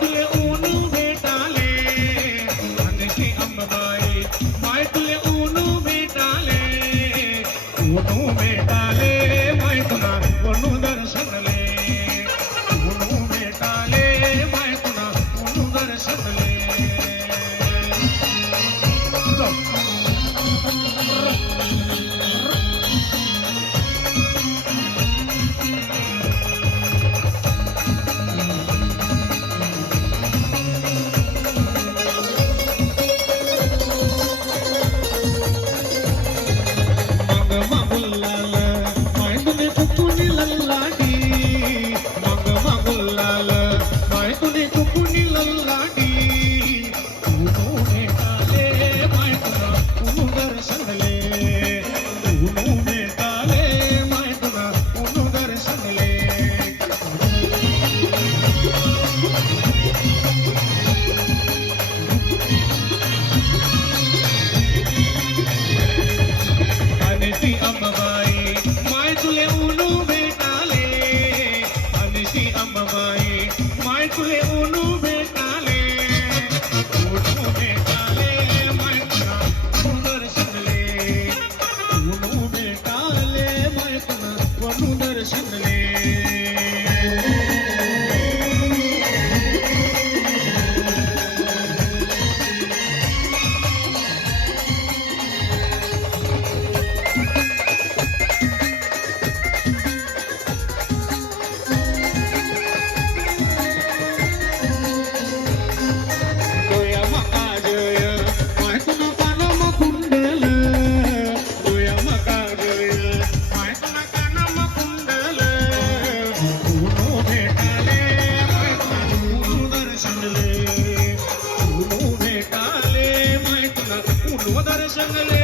तुले ऊन भेटाले आणखी अंबाबाई माय तुले ऊन भेटाले ऊन भेटाले माय तुला ऊन दर्शनले ऊन भेटाले माय तुला ऊन दर्शनले अंबाबाई माय तुले ऊन भेटाले आणखी अंबाबाई माय तुले ऊन भेटाले ऊन भेटाले माय तुला ऊन दर्शनले ऊन भेटाले माय तुला ऊन दर्शनले दर्शनले